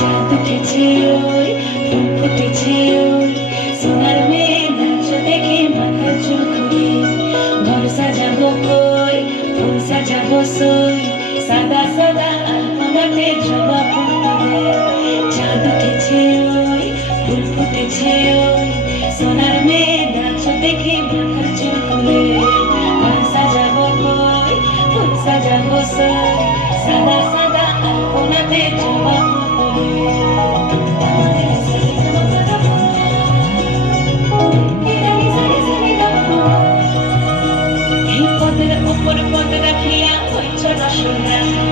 চাঁদ উঠেছে ওই ফুল ফুটেছে ওই সোনার মেয়ে নাচ দেখে মাথার চুল খুলে ঘর সাজাবো কই ফুল সাজাবো সই সাদা সাদা আলপনাতে জবা ফুল তুলে চাঁদ উঠেছে ওই ফুল ফুটেছে ওই সোনার মেয়ে নাচ দেখে মাথার চুল খুলে ঘর সাজাবো কই ফুল সাজাবো সই সাদা সাদা আলপনাতে জবা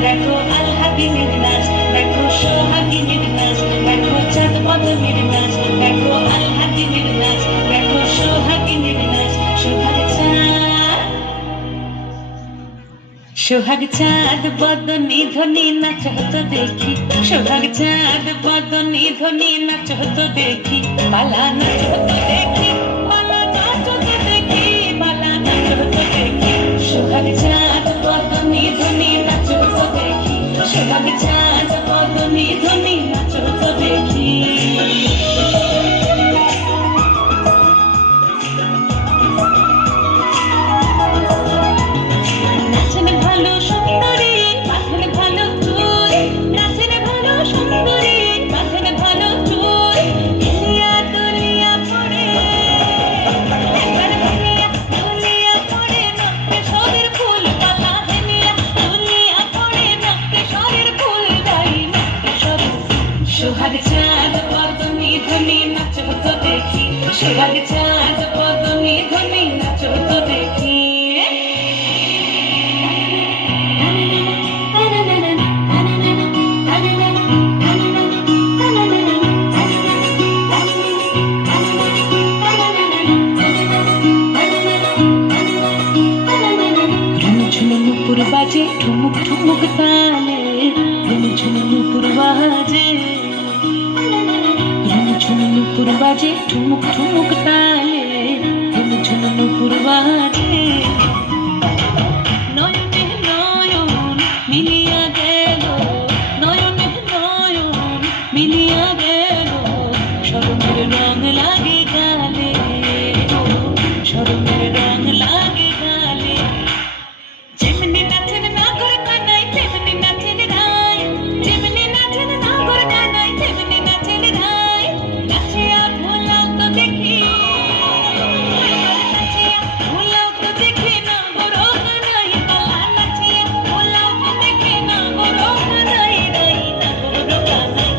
দেখো আলহাদিনের নাচ দেখো সোহাগিনীর নাচ দেখো চাঁদ বদনের নাচ দেখো আলহাদিনের নাচ দেখো সোহাগিনীর নাচ সোহাগ চাঁদ বদনী ধ্বনি নাচ হতো দেখি সোহাগ চাঁদ বদনী ধ্বনি নাচ হতো দেখি পালা নাচ হতো দেখি পালা নাচ হতো দেখি পালা নাচ হতো দেখি সোহাগ চাঁদ বদনী ধ্বনি নাচ হতো দেখি সোহাগ চাঁদ বদনী ধ্বনি নাচ হতো দেখি সোহাগ চাঁদ বদনী ধ্বনি নাচ হতো দেখি সোহাগ চাঁদ বদনী ধ্বনি নাচ হতো দেখি নুপুর বাজে ঠুমুক ঠুমুক তালে নুপুর বাজে নুপুর বাজে ঠুমুক ঠুমুক তালে নুপুর বাজে নয়নে নয়ন মিলিয়া গেল নয়নে নয়ন মিলিয়া গেল শরমের রং লাগে গালে শরমের রং লাগে গালে যেমনি নাচেন নাগর কানাই তেমনি নাচেন রায় যেমনি নাচেন নাগর কানাই তেমনি নাচেন রায় নাচিয়া ভোলাও তো দেখি নাচিয়া ভোলাও তো দেখি নাগর কানাই পালা নাচিয়া ভোলাও তো দেখি নাগর কানাই রাই নাগর কানাই